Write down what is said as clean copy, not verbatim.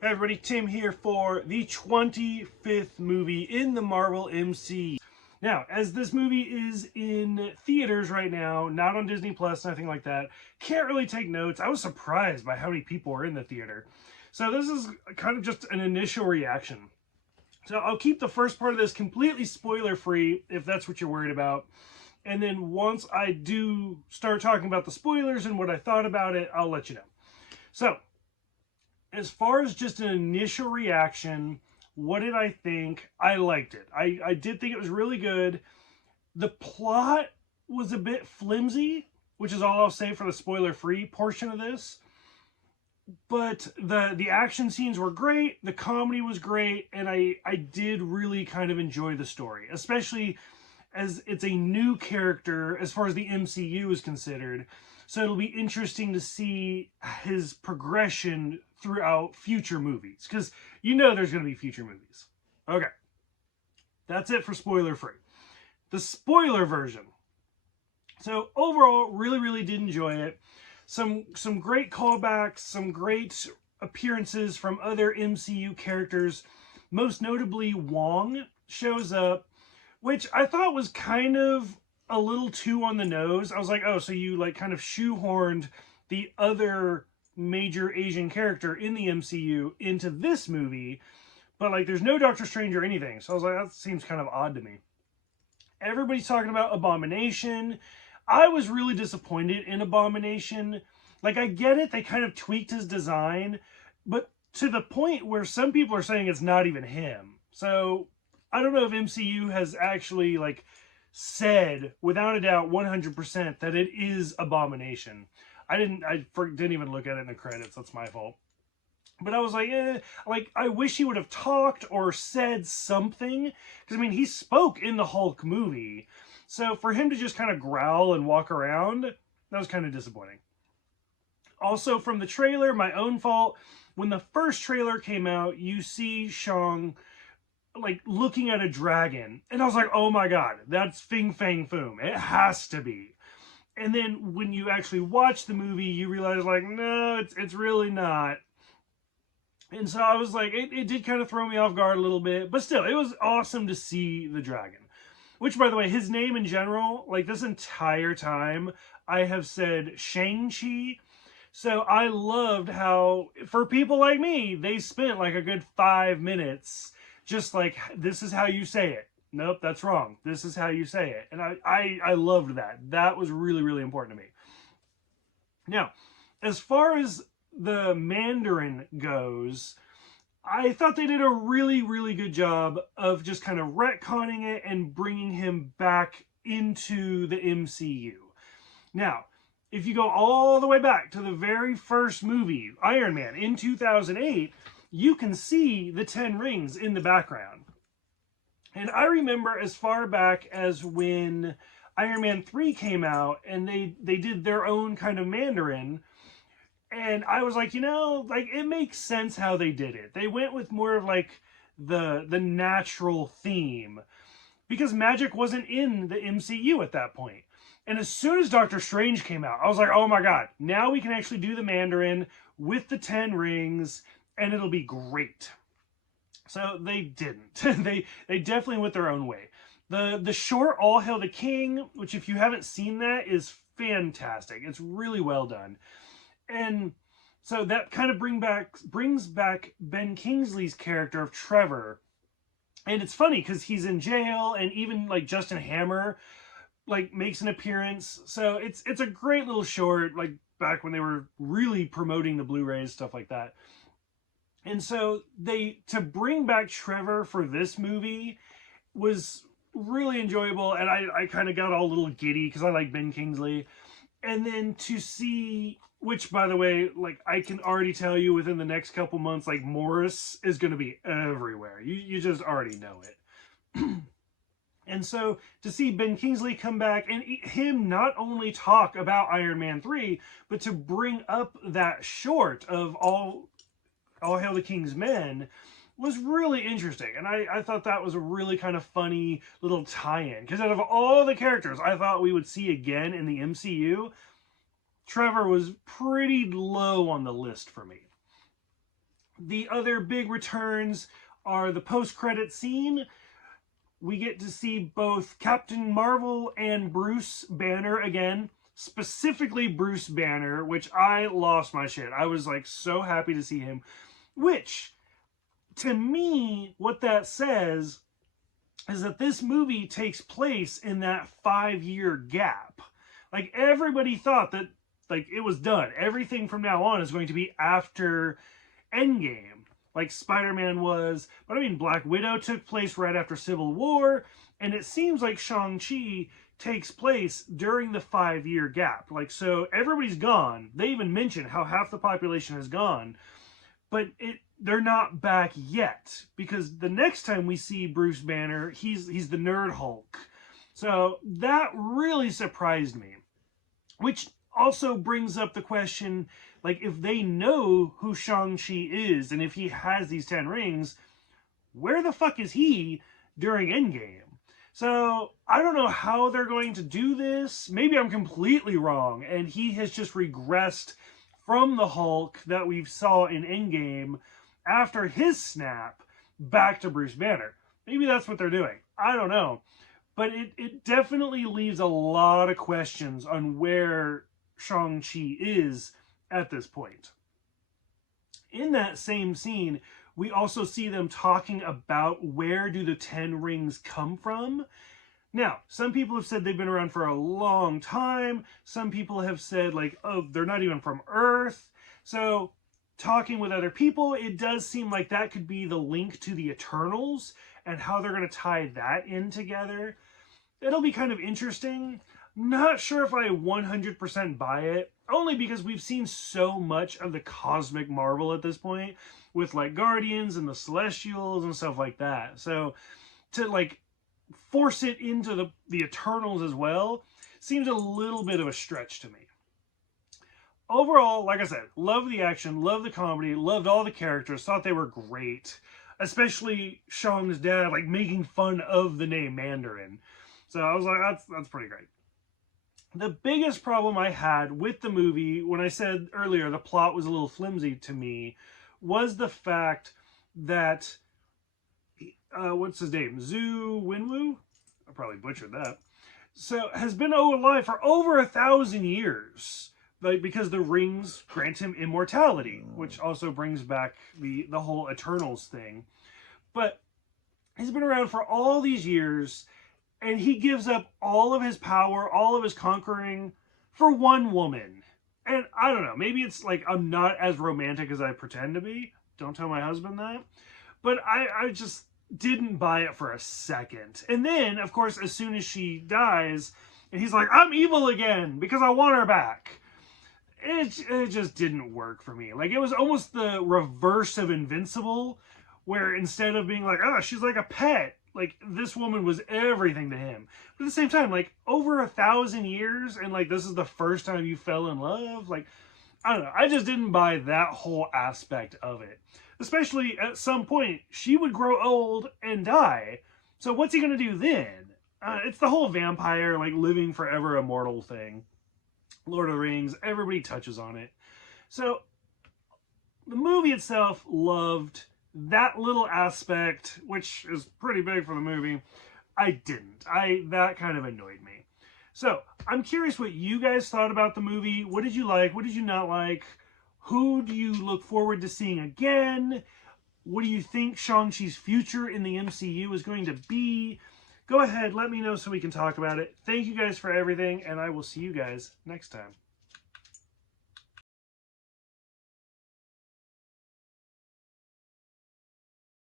Hey everybody, Tim here for the 25th movie in the Marvel MC. Now, as this movie is in theaters right now, not on Disney Plus, nothing like that, can't really take notes. I was surprised by how many people were in the theater. So this is kind of just an initial reaction. So I'll keep the first part of this completely spoiler free if that's what you're worried about. And then once I do start talking about the spoilers and what I thought about it, I'll let you know. So, as far as just an initial reaction, what did I think? I liked it. I did think it was really good. The plot was a bit flimsy, which is all I'll say for the spoiler-free portion of this. But the action scenes were great, the comedy was great, and I did really kind of enjoy the story, especially as it's a new character as far as the MCU is considered. So it'll be interesting to see his progression throughout future movies, because you know there's going to be future movies. Okay, that's it for spoiler free. The spoiler version. So overall, really did enjoy it. Some great callbacks, some great appearances from other MCU characters. Most notably, Wong shows up, which I thought was kind of a little too on the nose. I was like, oh, so you like kind of shoehorned the other major Asian character in the MCU into this movie, but like there's no Doctor Strange or anything. So I was like, that seems kind of odd to me. Everybody's talking about Abomination. I was really disappointed in Abomination. Like, I get it, they kind of tweaked his design, but to the point where some people are saying it's not even him. So I don't know if MCU has actually like said without a doubt 100% that it is Abomination. I didn't even look at it in the credits. That's my fault. But I was like, like I wish he would have talked or said something, because I mean he spoke in the Hulk movie. So for him to just kind of growl and walk around, that was kind of disappointing. Also from the trailer, my own fault. When the first trailer came out, you see Shang like looking at a dragon, and I was like, oh my god, that's Fing Fang Foom. It has to be. And then when you actually watch the movie, you realize like, no, it's really not. And so I was like, it did kind of throw me off guard a little bit, but still, it was awesome to see the dragon. Which, by the way, his name in general, like this entire time, I have said Shang-Chi. So I loved how, for people like me, they spent like a good 5 minutes just like, this is how you say it. Nope, that's wrong. This is how you say it. And I loved that. That was really important to me. Now, as far as the Mandarin goes, I thought they did a really good job of just kind of retconning it and bringing him back into the MCU. Now, if you go all the way back to the very first movie, Iron Man, in 2008, you can see the 10 rings in the background. And I remember as far back as when Iron Man 3 came out and they did their own kind of Mandarin. And I was like, you know, like it makes sense how they did it. They went with more of like the natural theme, because magic wasn't in the MCU at that point. And as soon as Doctor Strange came out, I was like, oh my god, now we can actually do the Mandarin with the 10 rings and it'll be great. So they didn't. they definitely went their own way. The short All Hail the King, which if you haven't seen that, is fantastic. It's really well done. And so that kind of brings back Ben Kingsley's character of Trevor. And it's funny because he's in jail, and even like Justin Hammer like makes an appearance. So it's a great little short, like back when they were really promoting the Blu-rays, stuff like that. And so to bring back Trevor for this movie was really enjoyable, and I kind of got all a little giddy because I like Ben Kingsley. And then to see, which by the way, like I can already tell you within the next couple months, like Morris is going to be everywhere. You just already know it. And so to see Ben Kingsley come back and him not only talk about Iron Man 3, but to bring up that short of All Hail the King's Men was really interesting. And I thought that was a really kind of funny little tie-in. Because out of all the characters I thought we would see again in the MCU, Trevor was pretty low on the list for me. The other big returns are the post-credit scene. We get to see both Captain Marvel and Bruce Banner again. Specifically Bruce Banner, which I lost my shit. I was like so happy to see him. Which, to me, what that says is that this movie takes place in that 5-year gap. Like, everybody thought that, like, it was done. Everything from now on is going to be after Endgame, like Spider-Man was. But I mean, Black Widow took place right after Civil War, and it seems like Shang-Chi takes place during the 5-year gap. Like, so everybody's gone. They even mention how half the population is gone, but they're not back yet, because the next time we see Bruce Banner, he's the Nerd Hulk. So that really surprised me, which also brings up the question, like, if they know who Shang-Chi is and if he has these 10 rings, where the fuck is he during Endgame? So I don't know how they're going to do this. Maybe I'm completely wrong and he has just regressed from the Hulk that we saw in Endgame after his snap back to Bruce Banner. Maybe that's what they're doing. I don't know. But it definitely leaves a lot of questions on where Shang-Chi is at this point. In that same scene, we also see them talking about where do the 10 rings come from. Now, some people have said they've been around for a long time. Some people have said, like, oh, they're not even from Earth. So, talking with other people, it does seem like that could be the link to the Eternals and how they're going to tie that in together. It'll be kind of interesting. Not sure if I 100% buy it, only because we've seen so much of the cosmic Marvel at this point, with like Guardians and the Celestials and stuff like that. So, to like force it into the Eternals as well seems a little bit of a stretch to me. Overall, like I said, love the action, love the comedy, loved all the characters, thought they were great. Especially Shang's dad, like, making fun of the name Mandarin. So I was like, that's pretty great. The biggest problem I had with the movie, when I said earlier the plot was a little flimsy to me, was the fact that, what's his name? Zhu Winwu? I probably butchered that. So, has been alive for over 1,000 years. Like, because the rings grant him immortality, which also brings back the whole Eternals thing. But he's been around for all these years, and he gives up all of his power, all of his conquering, for one woman. And I don't know, maybe it's like I'm not as romantic as I pretend to be. Don't tell my husband that. But I just didn't buy it for a second. And then, of course, as soon as she dies, and he's like, I'm evil again because I want her back. It just didn't work for me. Like, it was almost the reverse of Invincible, where instead of being like, oh, she's like a pet, like, this woman was everything to him. But at the same time, like, over 1,000 years, and like, this is the first time you fell in love. Like, I don't know. I just didn't buy that whole aspect of it. Especially at some point, she would grow old and die. So what's he going to do then? It's the whole vampire, like, living forever immortal thing. Lord of the Rings, everybody touches on it. So, the movie itself, loved. That little aspect, which is pretty big for the movie, I didn't. That kind of annoyed me. So, I'm curious what you guys thought about the movie. What did you like? What did you not like? Who do you look forward to seeing again? What do you think Shang-Chi's future in the MCU is going to be? Go ahead, let me know so we can talk about it. Thank you guys for everything, and I will see you guys next time.